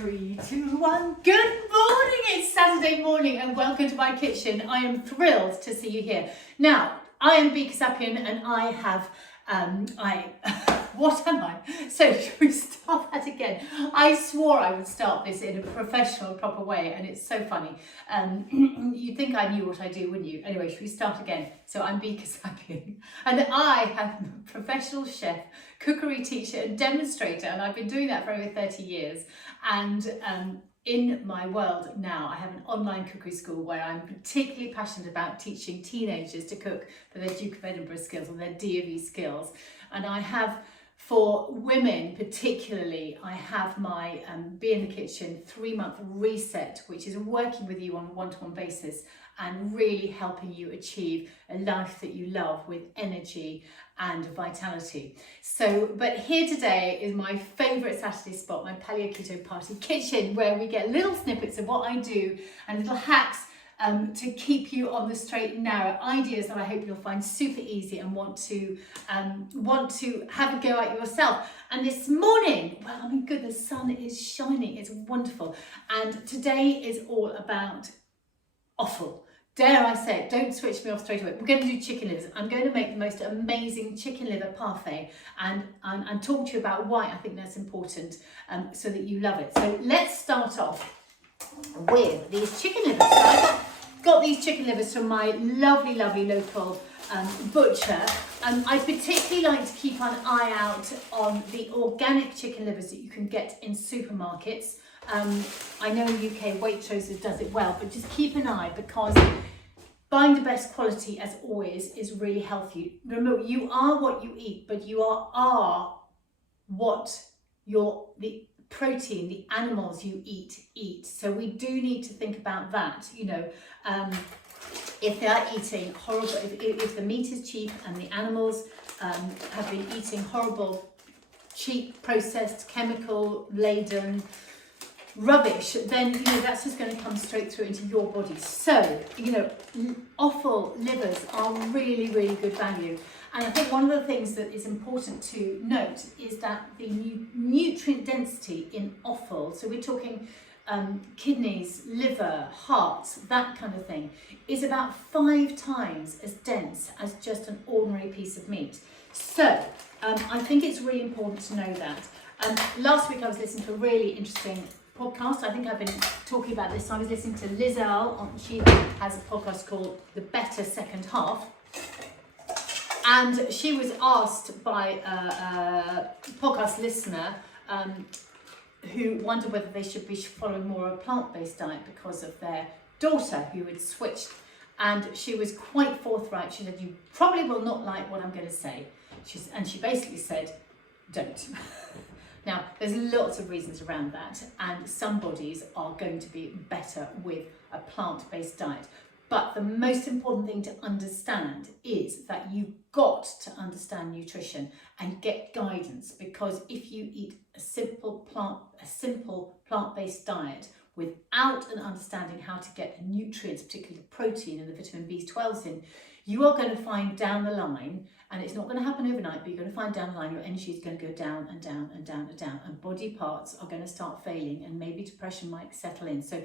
3, 2, 1. Good morning, it's Saturday morning and welcome to my kitchen. I am thrilled to see you here. Now, I am Be Kassapian and I have, what am I? So should we start that again? I swore I would start this in a professional, proper way and it's so funny. You'd think I knew what I do, wouldn't you? Anyway, should we start again? So I'm Be Kassapian and I am a professional chef, cookery teacher and demonstrator, and I've been doing that for over 30 years. And in my world now, I have an online cookery school where I'm particularly passionate about teaching teenagers to cook for their Duke of Edinburgh skills or their DOE skills. And I have, for women particularly, I have my Be in the Kitchen 3-month reset, which is working with you on a one-to-one basis and really helping you achieve a life that you love with energy and vitality. So, but here today is my favourite Saturday spot, my Paleo Keto Party kitchen, where we get little snippets of what I do and little hacks to keep you on the straight and narrow, ideas that I hope you'll find super easy and want to have a go at yourself. And this morning, well, I mean, good, the sun is shining, it's wonderful. And today is all about offal. Dare I say it, don't switch me off straight away. We're going to do chicken livers. I'm going to make the most amazing chicken liver parfait and talk to you about why I think that's important so that you love it. So let's start off with these chicken livers. So I got these chicken livers from my lovely, lovely local butcher. I particularly like to keep an eye out on the organic chicken livers that you can get in supermarkets. I know in UK Waitrose does it well, but just keep an eye because buying the best quality, as always, is really healthy. Remember, you are what you eat, but you are what the protein, the animals you eat. So we do need to think about that, you know. If they are eating horrible, if the meat is cheap and the animals have been eating horrible, cheap, processed, chemical-laden rubbish, then you know that's just going to come straight through into your body. So you know, offal livers are really, really good value. And I think one of the things that is important to note is that the nutrient density in offal, so we're talking kidneys, liver, hearts, that kind of thing, is about 5 times as dense as just an ordinary piece of meat. So I think it's really important to know that. Last week I was listening to a really interesting podcast. I think I've been talking about this. I was listening to Liz Earle. She has a podcast called The Better Second Half. And she was asked by a podcast listener who wondered whether they should be following more of a plant-based diet because of their daughter who had switched. And she was quite forthright. She said, you probably will not like what I'm going to say. And she basically said, don't. Now, there's lots of reasons around that, and some bodies are going to be better with a plant-based diet. But the most important thing to understand is that you've got to understand nutrition and get guidance, because if you eat a simple plant-based diet without an understanding how to get the nutrients, particularly the protein and the vitamin B12s in, you are going to find down the line, and it's not going to happen overnight, but you're going to find down the line your energy is going to go down and down and down and down, and body parts are going to start failing, and maybe depression might settle in. So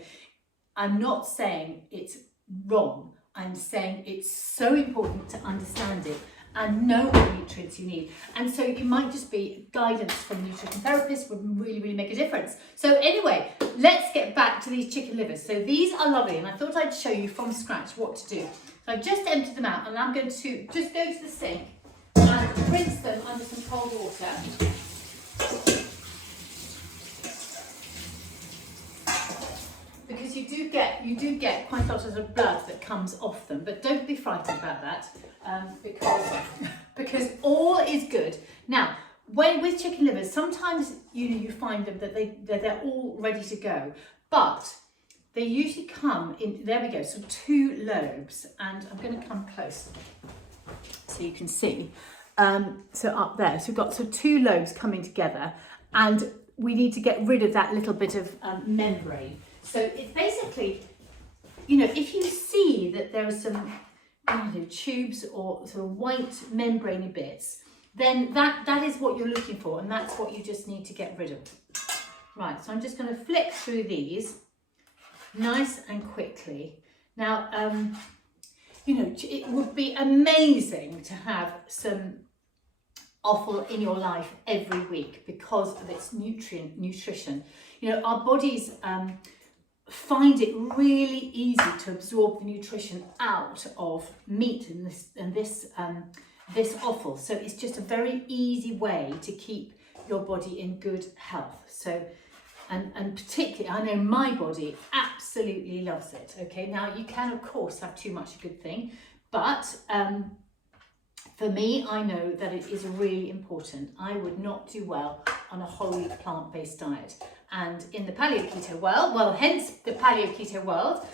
I'm not saying it's wrong. I'm saying it's so important to understand it and know what nutrients you need. And so it might just be guidance from nutrition therapists would really, really make a difference. So anyway, let's get back to these chicken livers. So these are lovely, and I thought I'd show you from scratch what to do. So I've just emptied them out, and I'm going to just go to the sink and rinse them under some cold water. Because you do get quite a lot of blood that comes off them, but don't be frightened about that, because all is good. Now, with chicken livers, sometimes you find them that they're all ready to go, but they usually come in. There we go. So 2 lobes, and I'm going to come close so you can see. So up there, so we've got 2 lobes coming together, and we need to get rid of that little bit of membrane. So it's basically, you know, if you see that there are some tubes or sort of white membraney bits, then that is what you're looking for, and that's what you just need to get rid of. Right, so I'm just going to flick through these nice and quickly. Now, you know, it would be amazing to have some offal in your life every week because of its nutrition. You know, our bodies find it really easy to absorb the nutrition out of meat and this offal. So it's just a very easy way to keep your body in good health. So, and particularly, I know my body absolutely loves it. Okay, now you can of course have too much, a good thing, but for me, I know that it is really important. I would not do well on a wholly plant-based diet. And in the Paleo Keto world, well, hence the Paleo Keto world,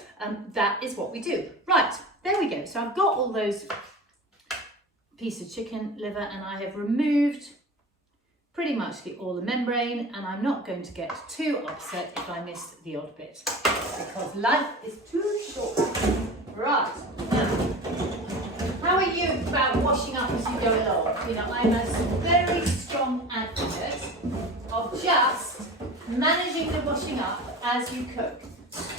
that is what we do. Right, there we go. So I've got all those pieces of chicken liver and I have removed pretty much all the membrane, and I'm not going to get too upset if I miss the odd bit because life is too short. Right, now, how are you about washing up as you go along? You know, I'm a very strong advocate of just managing the washing up as you cook.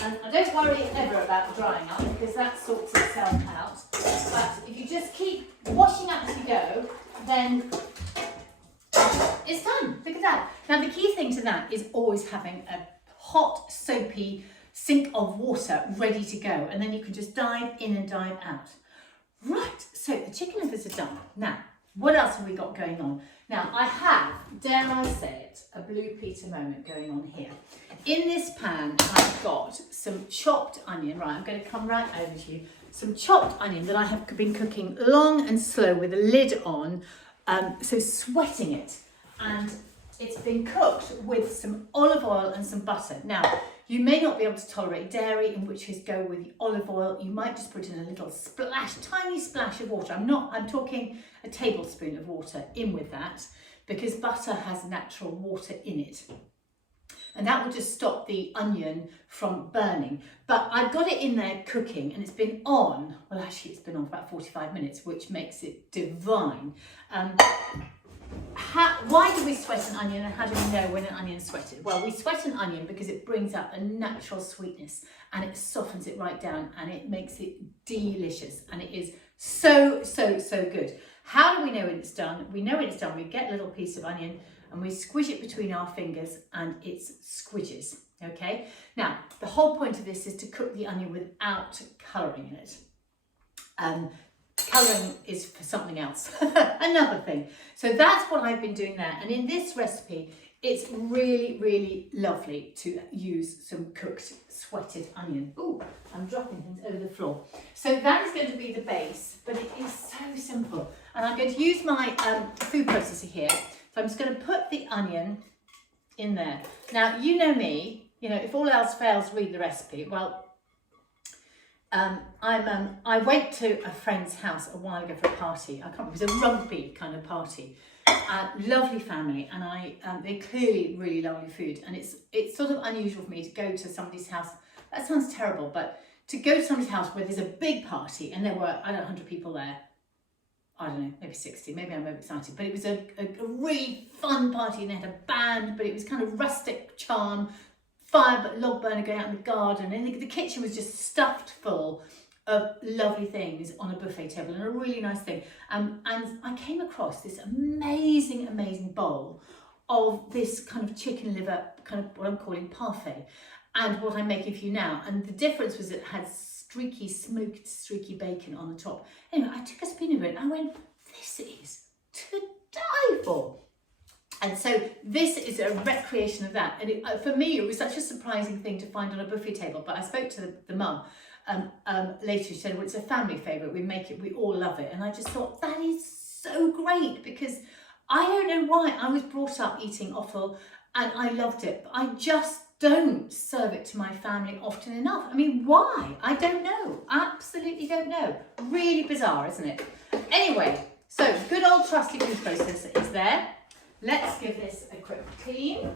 And I don't worry ever about drying up because that sorts itself out. But if you just keep washing up as you go, then it's done. Look at that. Now the key thing to that is always having a hot, soapy sink of water ready to go. And then you can just dive in and dive out. Right, so the chicken livers are done. Now, what else have we got going on? Now, I have, dare I say it, a Blue Peter moment going on here. In this pan, I've got some chopped onion. Right, I'm going to come right over to you. Some chopped onion that I have been cooking long and slow with a lid on, so sweating it. And it's been cooked with some olive oil and some butter. Now, you may not be able to tolerate dairy, in which case go with the olive oil. You might just put in a little splash, tiny splash of water. I'm talking a tablespoon of water in with that because butter has natural water in it. And that will just stop the onion from burning. But I've got it in there cooking and it's been on, well actually it's been on for about 45 minutes, which makes it divine. Why do we sweat an onion and how do we know when an onion is sweated? Well, we sweat an onion because it brings out a natural sweetness and it softens it right down and it makes it delicious and it is so, so, so good. How do we know when it's done? We know when it's done. We get a little piece of onion and we squish it between our fingers and it squidges, okay? Now, the whole point of this is to cook the onion without colouring in it. Colouring is for something else, another thing. So that's what I've been doing there. And in this recipe, it's really, really lovely to use some cooked, sweated onion. Ooh, I'm dropping things over the floor. So that is going to be the base, but it is so simple. And I'm going to use my food processor here. So I'm just going to put the onion in there. Now, you know me, you know, if all else fails, read the recipe. Well, I went to a friend's house a while ago for a party. I can't remember, it was a rugby kind of party. Lovely family, and they clearly really lovely food. And it's sort of unusual for me to go to somebody's house. That sounds terrible, but to go to somebody's house where there's a big party and there were, I don't know, 100 people there. I don't know, maybe 60, maybe I'm overexcited. But it was a really fun party and they had a band, but it was kind of rustic charm. Fire log burner going out in the garden, and the kitchen was just stuffed full of lovely things on a buffet table and a really nice thing. And I came across this amazing bowl of this kind of chicken liver, kind of what I'm calling parfait, and what I'm making for you now. And the difference was it had smoked streaky bacon on the top. Anyway, I took a spoon of it and I went, this is to die for. And so this is a recreation of that. And for me, it was such a surprising thing to find on a buffet table. But I spoke to the mum later. She said, well, it's a family favourite. We make it, we all love it. And I just thought, that is so great because I don't know why. I was brought up eating offal and I loved it. But I just don't serve it to my family often enough. I mean, why? I don't know. Absolutely don't know. Really bizarre, isn't it? Anyway, so good old trusty food processor is there. Let's give this a quick clean.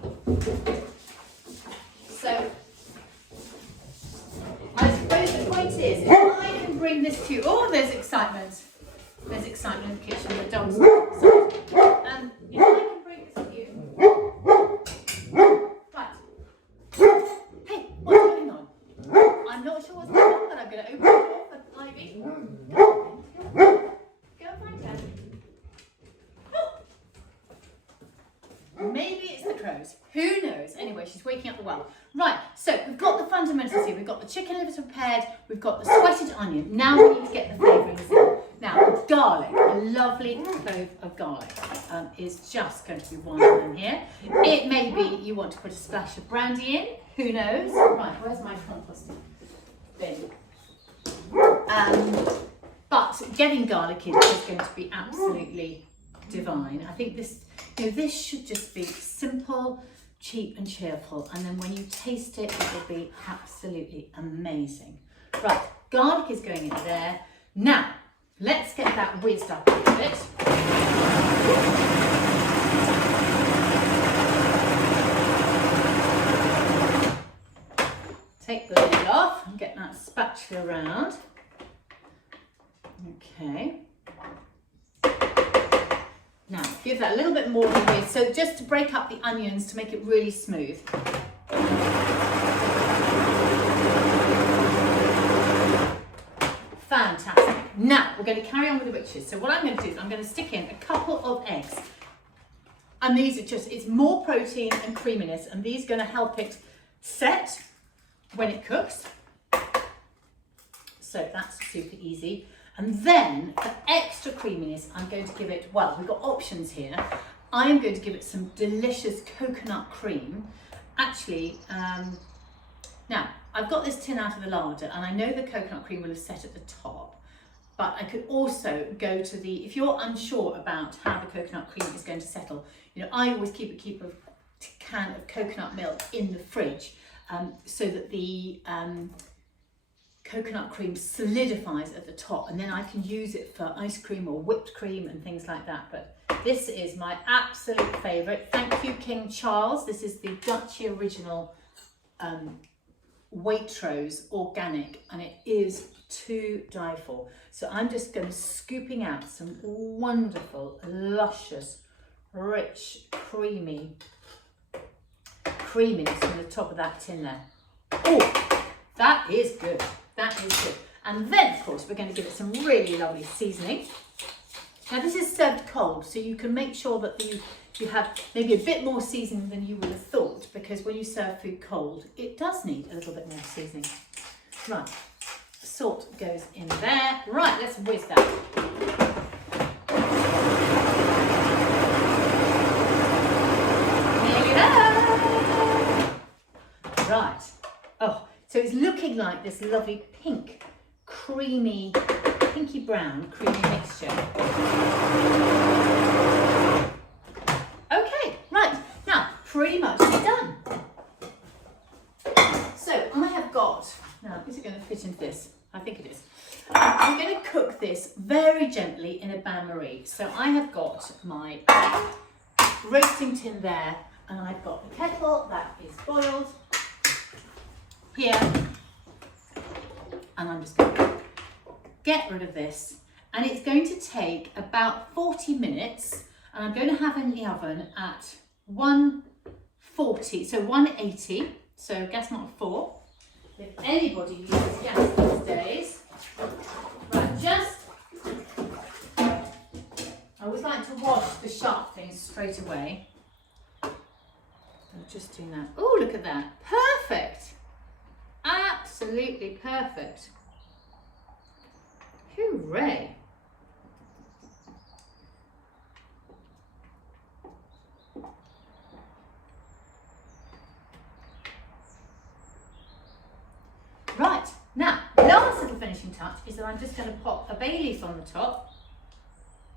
So, I suppose the point is, if I can bring this to you, oh, there's excitement. There's excitement in the kitchen, the dogs. So, if I can bring this to you. Right, Maybe it's the crows. Who knows? Anyway, she's waking up the world. Right, so we've got the fundamentals here. We've got the chicken livers prepared. We've got the sweated onion. Now we need to get the flavourings in. Now, garlic, a lovely clove of garlic is just going to be wonderful in here. It may be you want to put a splash of brandy in. Who knows? Right, where's my compost bin? But getting garlic in is going to be absolutely divine. I think this, this should just be simple, cheap and cheerful, and then when you taste it, it will be absolutely amazing. Right, garlic is going in there. Now, let's get that whizzed up a little bit. Take the lid off and get that spatula around. Okay. Now, give that a little bit more of a whiz. So just to break up the onions to make it really smooth. Fantastic. Now, we're going to carry on with the riches. So what I'm going to do is I'm going to stick in a couple of eggs. And these are just, it's more protein and creaminess, and these are going to help it set when it cooks. So that's super easy. And then for extra creaminess, I'm going to give it, well, we've got options here. I am going to give it some delicious coconut cream. Actually, now I've got this tin out of the larder and I know the coconut cream will have set at the top, but I could also go to the, if you're unsure about how the coconut cream is going to settle, I always keep a can of coconut milk in the fridge so that the coconut cream solidifies at the top, and then I can use it for ice cream or whipped cream and things like that. But this is my absolute favourite. Thank you, King Charles. This is the Dutchy Original Waitrose Organic, and it is to die for. So I'm just going to scooping out some wonderful, luscious, rich, creaminess from the top of that tin there. Oh, that is good. That is good. And then, of course, we're going to give it some really lovely seasoning. Now, this is served cold, so you can make sure that you have maybe a bit more seasoning than you would have thought, because when you serve food cold, it does need a little bit more seasoning. Right, salt goes in there. Right, let's whiz that. Nearly there. Right. Oh. So it's looking like this lovely pink, creamy, pinky brown, creamy mixture. Okay, right, now pretty much done. So I have got, now is it going to fit into this? I think it is. I'm going to cook this very gently in a bain-marie. So I have got my roasting tin there, and I've got the kettle that is boiled here, and I'm just going to get rid of this, and it's going to take about 40 minutes, and I'm going to have it in the oven at 140, so 180, so gas not 4. If anybody uses gas these days, right, just, I always like to wash the sharp things straight away. I'm just doing that. Oh, look at that, perfect. Absolutely perfect. Hooray. Right, now, last little finishing touch is that I'm just going to pop a bay leaf on the top.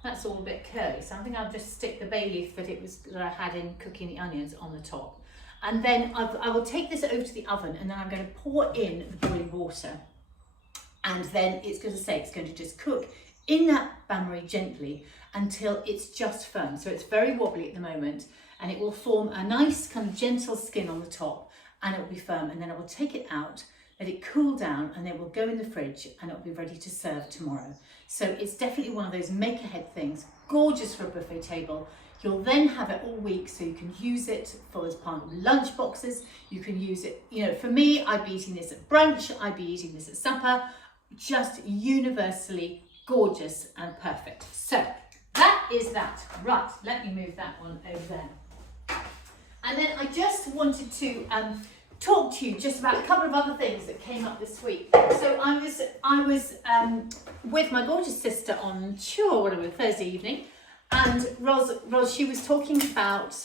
That's all a bit curly, so I think I'll just stick the bay leaf that I had in cooking the onions on the top. And then I will take this over to the oven, and then I'm going to pour in the boiling water. And then it's going to just cook in that bain-marie gently until it's just firm. So it's very wobbly at the moment, and it will form a nice kind of gentle skin on the top, and it will be firm. And then I will take it out, let it cool down, and then it will go in the fridge, and it will be ready to serve tomorrow. So it's definitely one of those make ahead things, gorgeous for a buffet table. You'll then have it all week, so you can use it as part of lunch boxes. You can use it, for me, I'd be eating this at brunch, I'd be eating this at supper. Just universally gorgeous and perfect. So that is that. Right, let me move that one over there. And then I just wanted to talk to you just about a couple of other things that came up this week. So I was with my gorgeous sister on Thursday evening, and Ros, she was talking about,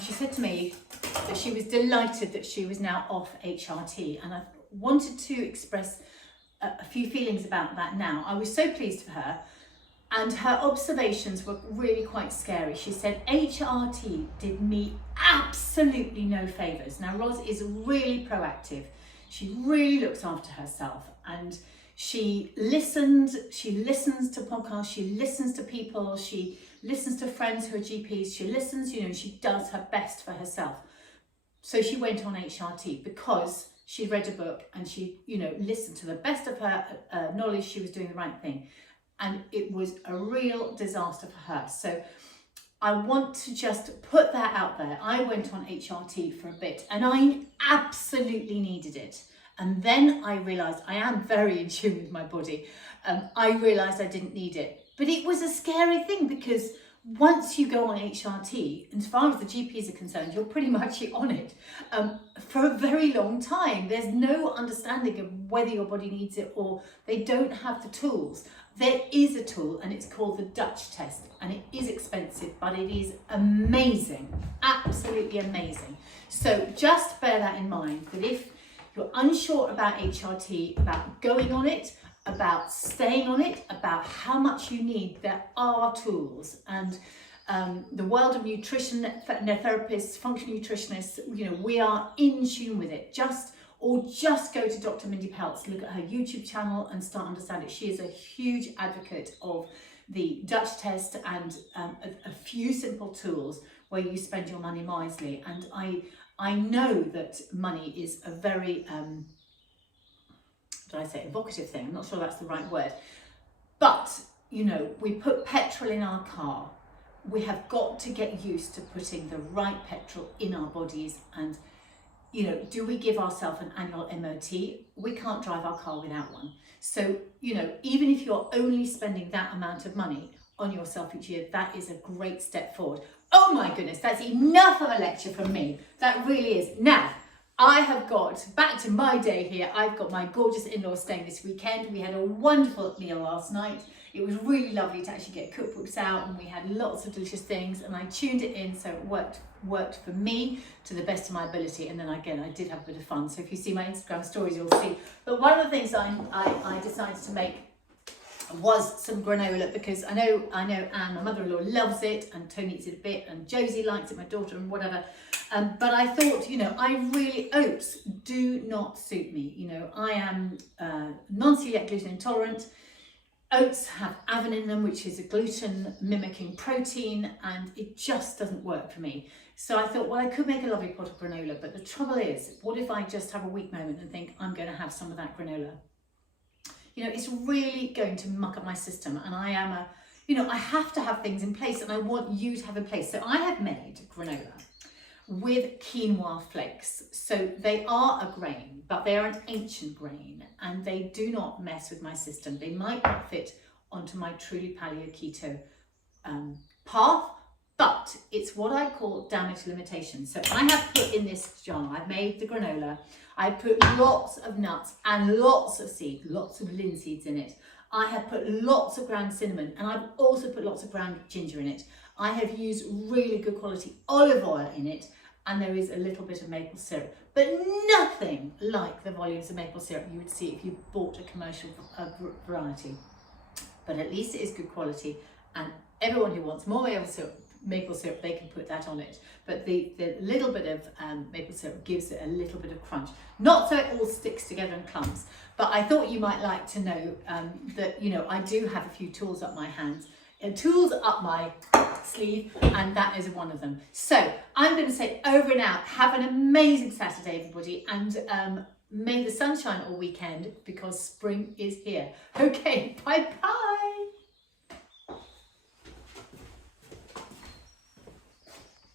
she said to me that she was delighted that she was now off HRT, and I wanted to express a few feelings about that now. I was so pleased for her, and her observations were really quite scary. She said HRT did me absolutely no favours. Now Ros is really proactive. She really looks after herself, and she listens to podcasts, she listens to people, she listens to friends who are GPs, she listens, she does her best for herself. So she went on HRT because she read a book and she, listened to the best of her knowledge, she was doing the right thing. And it was a real disaster for her. So I want to just put that out there. I went on HRT for a bit and I absolutely needed it. And then I realised I am very in tune with my body. I realised I didn't need it. But it was a scary thing because once you go on HRT, as far as the GPs are concerned, you're pretty much on it for a very long time. There's no understanding of whether your body needs it or they don't have the tools. There is a tool and it's called the Dutch test, and it is expensive, but it is amazing, absolutely amazing. So just bear that in mind, that if you're unsure about HRT, about going on it, about staying on it, about how much you need, there are tools. And the world of nutrition therapists, functional nutritionists, we are in tune with it. Just go to Dr. Mindy Peltz, look at her YouTube channel and start understanding it. She is a huge advocate of the Dutch test and a few simple tools where you spend your money wisely. And I know that money is a very, evocative thing. I'm not sure that's the right word. But, we put petrol in our car. We have got to get used to putting the right petrol in our bodies. And, do we give ourselves an annual MOT? We can't drive our car without one. So, even if you're only spending that amount of money on yourself each year, that is a great step forward. Oh my goodness, that's enough of a lecture from me. That really is. Now, I have got, back to my day here, I've got my gorgeous in-laws staying this weekend. We had a wonderful meal last night. It was really lovely to actually get cookbooks out, and we had lots of delicious things, and I tuned it in so it worked for me to the best of my ability. And then again, I did have a bit of fun. So if you see my Instagram stories, you'll see. But one of the things I decided to make was some granola, because I know Anne, my mother-in-law, loves it, and Tony eats it a bit, and Josie likes it, my daughter, and whatever. But I thought, oats do not suit me. I am non-celiac gluten intolerant. Oats have aven in them, which is a gluten mimicking protein, and it just doesn't work for me. So I thought, well, I could make a lovely pot of granola, but the trouble is, what if I just have a weak moment and think I'm going to have some of that granola? It's really going to muck up my system, and I am I have to have things in place, and I want you to have in place. So I have made granola with quinoa flakes. So they are a grain, but they are an ancient grain, and they do not mess with my system. They might not fit onto my truly paleo keto path, but it's what I call damage limitation. So I have put in this jar, I've made the granola, I put lots of nuts and lots of seeds, lots of linseeds in it. I have put lots of ground cinnamon, and I've also put lots of ground ginger in it. I have used really good quality olive oil in it, and there is a little bit of maple syrup, but nothing like the volumes of maple syrup you would see if you bought a commercial variety. But at least it is good quality, and everyone who wants more maple syrup, they can put that on it. But the little bit of maple syrup gives it a little bit of crunch. Not so it all sticks together and clumps, but I thought you might like to know that, I do have a few tools up my hands, tools up my sleeve, and that is one of them. So I'm going to say over and out. Have an amazing Saturday, everybody, and may the sun shine all weekend, because spring is here. Okay, bye-bye.